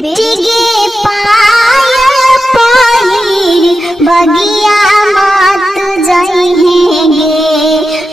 बेटी गे पायल पहिर बगिया मत जइहेंगे।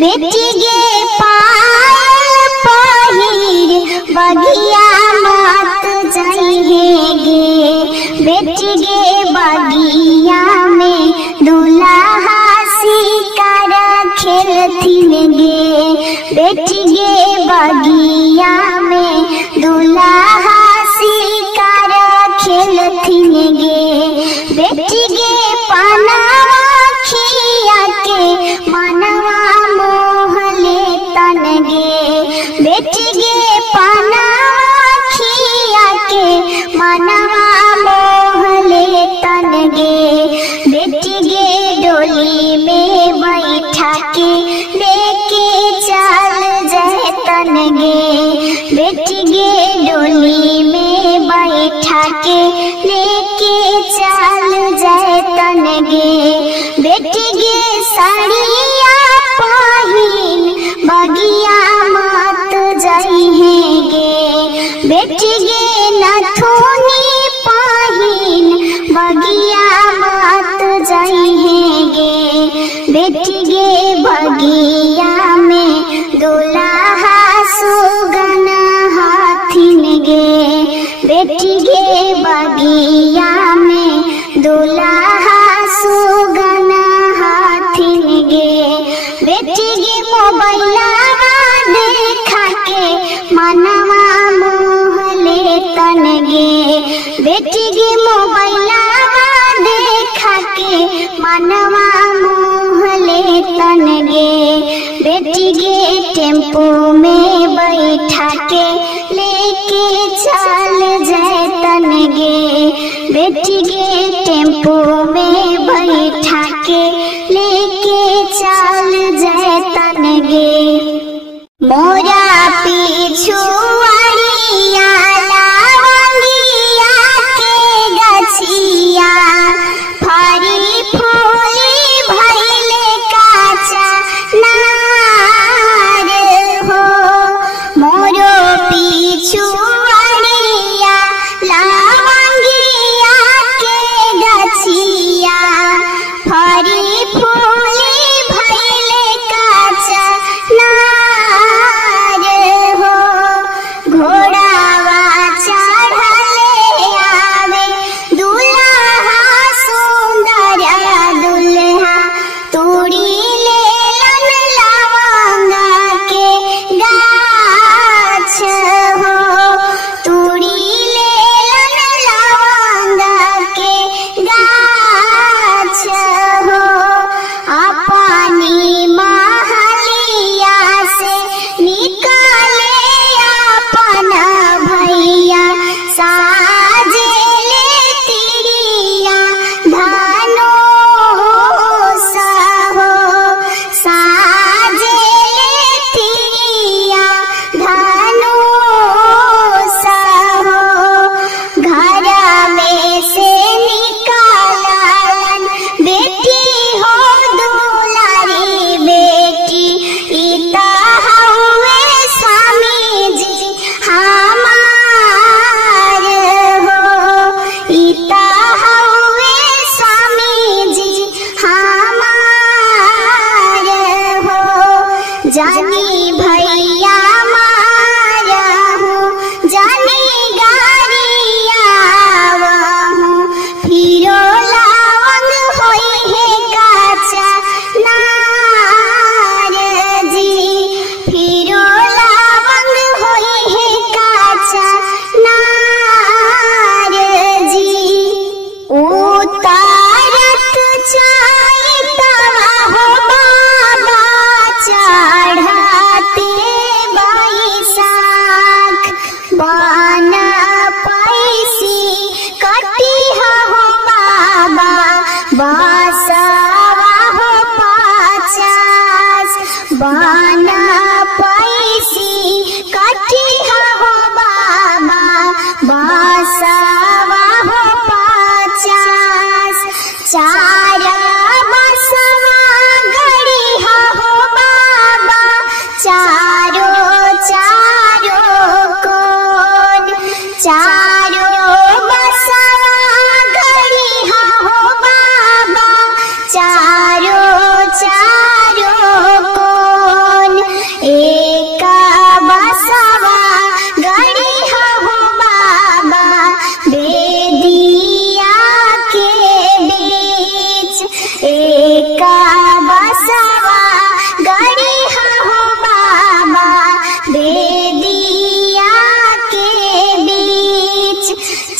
बेटी गे पायल पहिर बगिया मत जइहेंगे। बेटी गे बगिया में दुल्हा शिकार खेलथिन गे। बेटी गे बगिया में दुल्हा शिकार खेलथिन गे। बेटी गे पनावा खिया के मनवा मोह लेतन गे। बेटी गे पनावा खिया के मनवा मोह लेतन गे। बेटी गे डोली में बैठा के लेके चल जैतन गे। बेटी गे डोली में बैठा के लेके चल जैतन गे। बेटी गे साड़िया पहिन बगिया मत जइहेंगे। बेटी गे नथुनी पहिन बगिया मत जइहेंगे। बेटी गे बगिया में दुल्हा सुगन हथिन गे। बेटी गे बगिया में दुल्हा सुगन हथिन गे। बेटी गे मोबाइला देखा के मनवा मोह लेतन गे। बेटी गे मोबाइला देखा के मनवा मोह लेतन गे। बेटी गे टेम्पो में बैठा के लेके चल जैतन गे। बेटी गे टेम्पो में बैठा के लेके चल जैतन गे। मोरा पिछुआरिया लवंगिया के गछिया फरी फूली भइले काचा नार हो। मोरो पिछुआरिया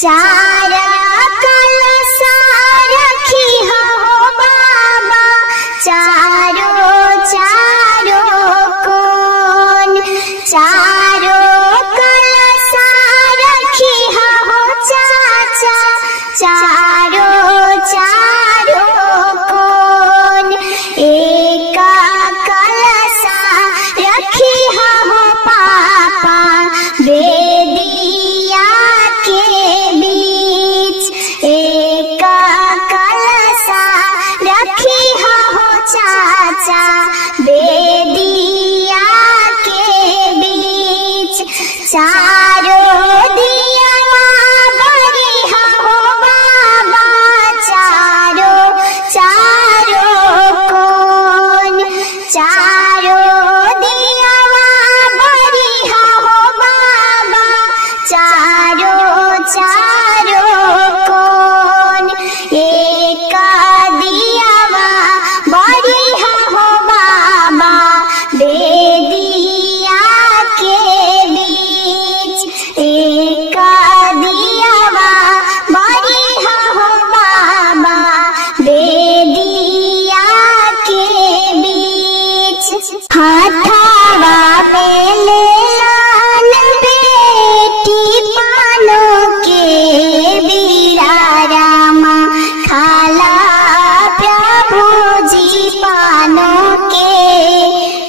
चार कलशा रखी हो बाबा चारो चारो कोन। चारो कलशा रखी हो चाचा चारो चारो कोन। एक कलशा रखी हो पापा बेदिया के बीच। एक कलशा रखी हो चाचा बेदिया के बीच। चारो दिया बड़ी हो बाबा चारो चारो कोन। चारो दिया बड़ी हो बाबा चारो चारो कोन। एक दिया बड़ी हो बाबा बेदिया के बीच। एक दिया बड़ी हो बाबा बेदिया के बीच। हाथावा पे लेलान बेटी पानों के बीड़ा रामा खाला प्रभु जी पानों के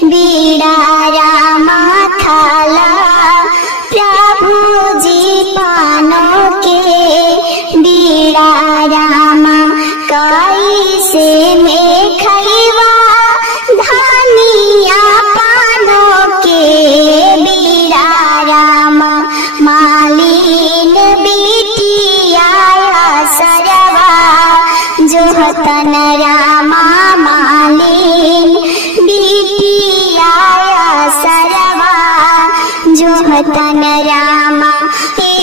बीड़ा रामा खाला प्रभु जी पानों के बीड़ा रामा। कैसे में खैवा धनिया पानों के बीड़ा रामा। मालिन बिटिया सरवा जो हतन रामा मालिन बिटिया सरवा जो हतन रामा।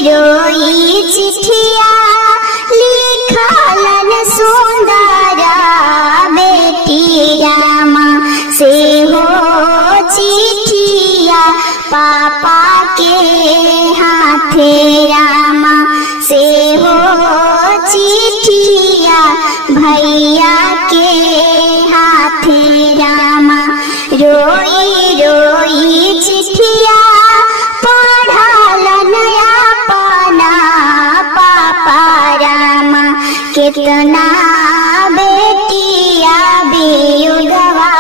रोई चिट्ठिया लिखलन सुंदरा बेटी रामा से हो चिट्ठिया पापा के हाथे रामा से हो चिट्ठिया भैया के हाथे रामा। रोई रोई चिट्ठिया पढ़लन अपना पापा रामा। कितना बेटिया बेयुगवा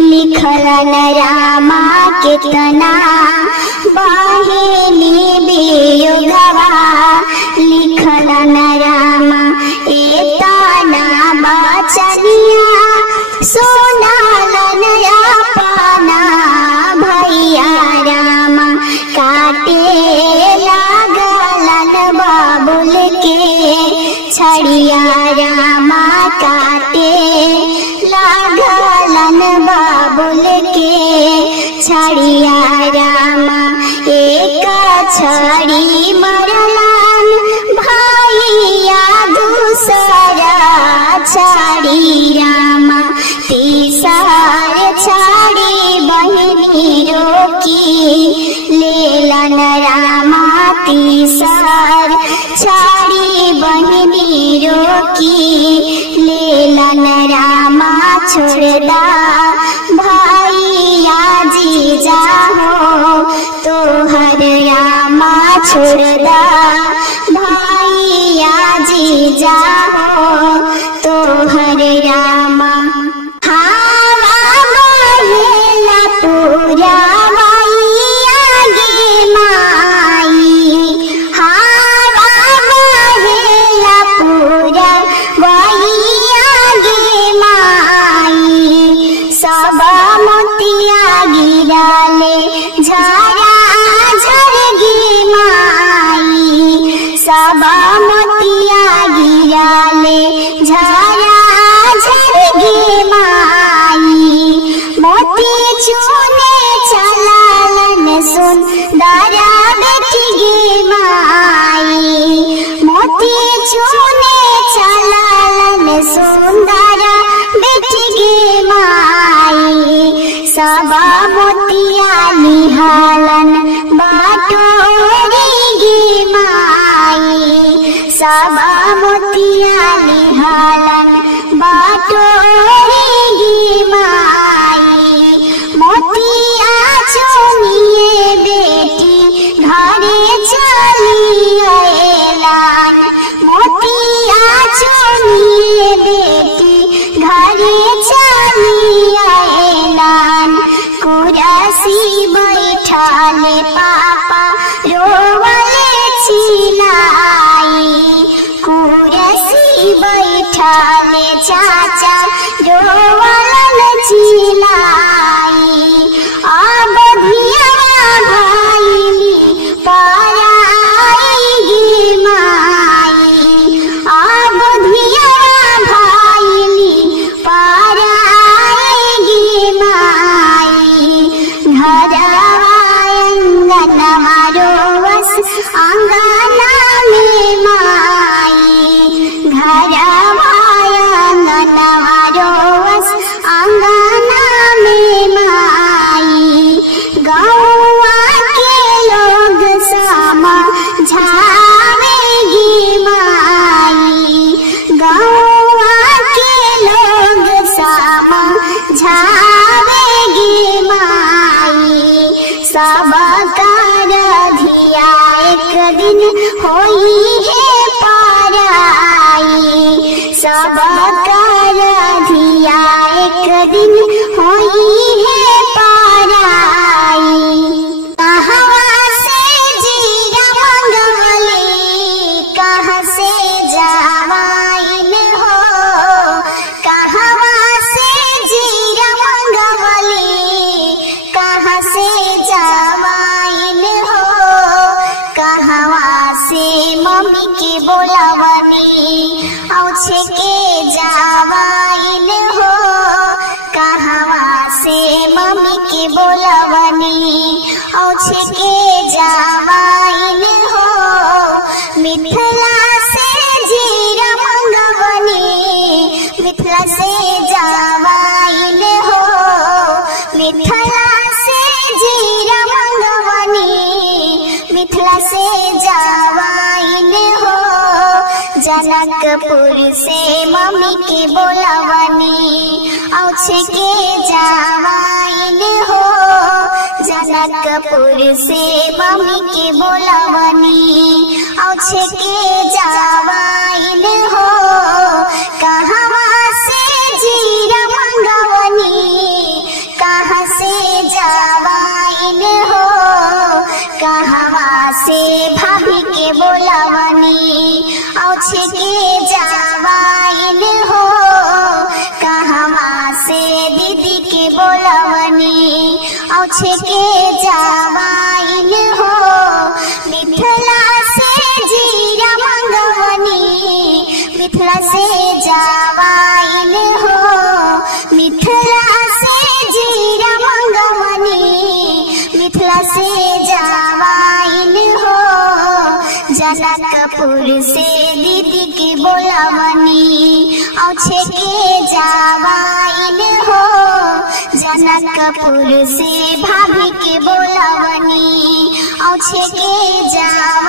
लिखलन रामा। कितना बहिनी बेयुगवा लिखलन रामा। एतना बचनिया सुनालन अपना भैया रामा। काटे लागलन बाबुल के छड़िया रामा। काटे लागलन बाबुल के छड़िया रामा। एक छड़ी मरलन भैया दूसरा छड़ी रामा। तीसर छड़ी बहिनी रोकी लेलन रामा। तीसर छड़ी बहिनी रोकी लेलन रामा। छोड़दा भैया जी जाहो तोहर रामा। छोड़दा भैया जी जाहो तोहर रामा। हवा बहेला पूरा मैया गे माई। हवा बहेला पूरा मैया गे माई। सब मोतिया गिराले झरा झर गे माई। सब मोतिया गिराले झरा झर गे माई। मोती चुने चलालन सुंदरा बेटी गे माई। मोती चुने चलालन सुंदरा बेटी गे माई। सब मोतिया निहालन बाटोरी गे माई। सबा मोतिया लिहालन बाटोरे गी माई मोतिया चुनिए बेटी घरे चली अएलान मोतिया चुनिए बेटी घरे चली अएलान कुरसी बैठाले पापा रोवले चिलाई कुरसी बैठाले चाचा रोवलन चिलाई अब धिया भाई पराई गी माई अब धिया भाई पराई गी माई घरवा अंगनवा रोवस अंगना में माई घरवा अंगनवा रोवस अंगना में माई गौवा के लोग समझावेगी माई गौवा के लोग समझावेगी माई सब कर धिया एक दिन होई है पराई सब कर धिया एक दिन होई है पराई कहाँ से जीरा मंगवली कहाँ से जवाइन हो कहाँ से जीरा मंगवली कहाँ से जवाइन हो कहाँ से मम्मी के बोलावनी औछे के जवाइन हो कहाँ से मम्मी के बोलावनी औछे के जवाइन हो मिथिला से जीरा मंगवनी मिथिला से जवाइन हो मिथिला से जीरा मंगवनी मिथिला से जवाइन हो जनकपुर से मम्मी के बोलावनी औछे के जवाइन हो जनकपुर से मम्मी के बोलावनी औछे के जवाइन हो कहाँ से जीरा मंगवनी कहाँ से जवाइन हो कहाँ से भाभी के बोलावनी औछे के जवाइन हो कहाँ से दीदी के बोलावनी औछे के जवाइन हो मिथिला से जीरा मंगवनी मिथिला से जवाइन हो मिथिला से जीरा मंगवनी मिथिला से जवाइन हो जनकपुर से दीदी के बोलावनी औछे के जवाइन हो जनकपुर से भाभी के बोलावनी औछे के जवाइन